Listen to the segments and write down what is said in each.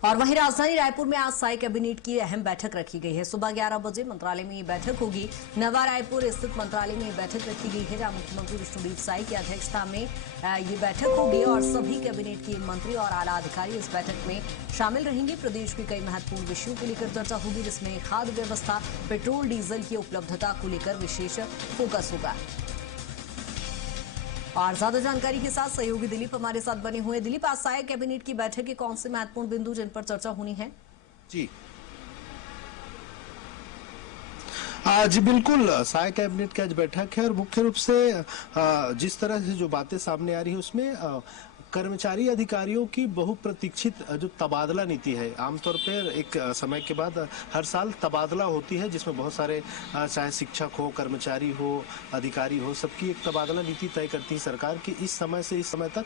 और वहीं राजधानी रायपुर में आज साई कैबिनेट की अहम बैठक रखी गई है। सुबह 11 बजे मंत्रालय में ये बैठक होगी। नवा रायपुर स्थित मंत्रालय में ये बैठक रखी गई है, जहां मुख्यमंत्री विष्णुदेव साई की अध्यक्षता में ये बैठक होगी और सभी कैबिनेट के मंत्री और आला अधिकारी इस बैठक में शामिल रहेंगे। प्रदेश के कई महत्वपूर्ण विषयों को लेकर चर्चा होगी, जिसमें खाद्य व्यवस्था, पेट्रोल डीजल की उपलब्धता को लेकर विशेष फोकस होगा। और ज्यादा जानकारी के साथ सहयोगी दिलीप हमारे साथ बने हुए। दिलीप, आज साय कैबिनेट की बैठक के कौन से महत्वपूर्ण बिंदु जिन पर चर्चा होनी है? जी जी बिल्कुल, साय कैबिनेट की आज बैठक है और मुख्य रूप से जिस तरह से जो बातें सामने आ रही है उसमें कर्मचारी अधिकारियों की बहुप्रतीक्षित जो तबादला नीति है। आमतौर पर एक समय के बाद हर साल तबादला होती है, जिसमें बहुत सारे चाहे शिक्षक हो, कर्मचारी हो, अधिकारी हो, सबकी एक तबादला नीति तय करती है सरकार की इस समय से इस समय तक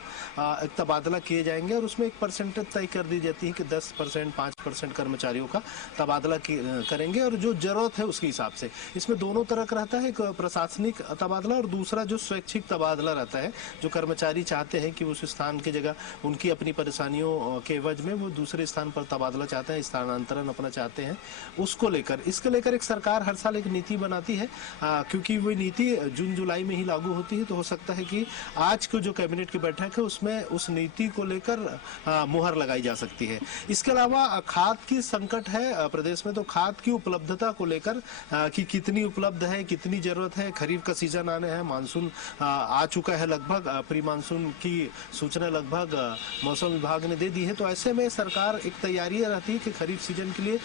एक तबादला किए जाएंगे और उसमें एक परसेंटेज तय कर दी जाती है कि 10%, 5% कर्मचारियों का तबादला करेंगे और जो जरूरत है उसके हिसाब से। इसमें दोनों तरह का रहता है, एक प्रशासनिक तबादला और दूसरा जो स्वैच्छिक तबादला रहता है, जो कर्मचारी चाहते हैं कि उस स्थान की जगह उनकी अपनी परेशानियों के एवज में वो दूसरे स्थान पर तबादला चाहते हैं, स्थानांतरण अपना चाहते हैं, उसको लेकर इसके लेकर एक सरकार हर साल एक नीति बनाती है। क्योंकि वो नीति जून जुलाई में ही लागू होती है, तो हो सकता है कि आज को जो कैबिनेट की बैठक है उसमें उस नीति को लेकर मुहर लगाई जा सकती है। इसके अलावा खाद की संकट है प्रदेश में, तो खाद की उपलब्धता को लेकर कि कितनी उपलब्ध है, कितनी जरूरत है। खरीफ का सीजन आने है, मानसून आ चुका है, लगभग प्री मानसून की सूचना लगभग मौसम विभाग ने दे दी है। तो ऐसे में सरकार एक तैयारी रहती है कि खरीफ सीजन के लिए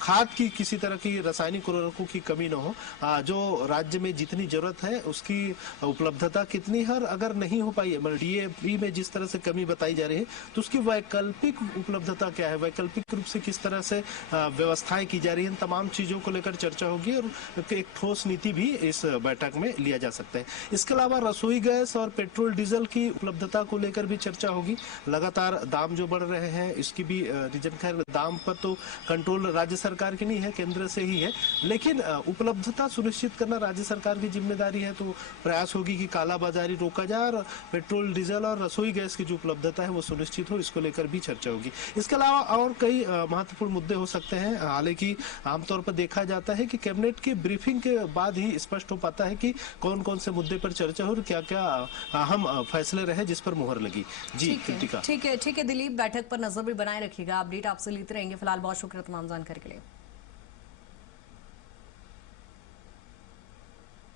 खाद की किसी तरह की रासायनिक उर्वरकों की कमी न हो। जो राज्य में जितनी जरूरत है उसकी उपलब्धता कितनी है, अगर नहीं हो पाई है, डीएपी में जिस तरह से कमी बताई जा रही है, तो उसकी वैकल्पिक उपलब्धता क्या है, वैकल्पिक रूप से किस तरह से व्यवस्थाएं की जा रही है, इन तमाम चीजों को लेकर चर्चा होगी और एक ठोस नीति भी इस बैठक में लिया जा सकता है। इसके अलावा रसोई गैस और पेट्रोल डीजल की उपलब्धता को लेकर भी चर्चा होगी। लगातार दाम जो बढ़ रहे हैं इसकी भी रीजन, खैर दाम पर तो कंट्रोल राज्य सरकार की नहीं है, केंद्र से ही है, लेकिन उपलब्धता सुनिश्चित करना राज्य सरकार की जिम्मेदारी है। तो प्रयास होगी कि कालाबाजारी रोका जाए और पेट्रोल डीजल और रसोई गैस की जो उपलब्धता है वो सुनिश्चित हो, इसको लेकर भी चर्चा होगी। इसके अलावा और कई महत्वपूर्ण मुद्दे हो सकते हैं। हालांकि आमतौर पर देखा जाता है कि कैबिनेट की ब्रीफिंग के बाद ही स्पष्ट हो पाता है कि कौन कौन से मुद्दे पर चर्चा हो और क्या क्या अहम फैसले रहे जिस पर मुहर लगी। जी कृतिका, ठीक है दिलीप, बैठक पर नजर भी बनाए रखिएगा। अपडेट आपसे लेते रहेंगे। फिलहाल बहुत शुक्रिया तमाम जानकारी के लिए।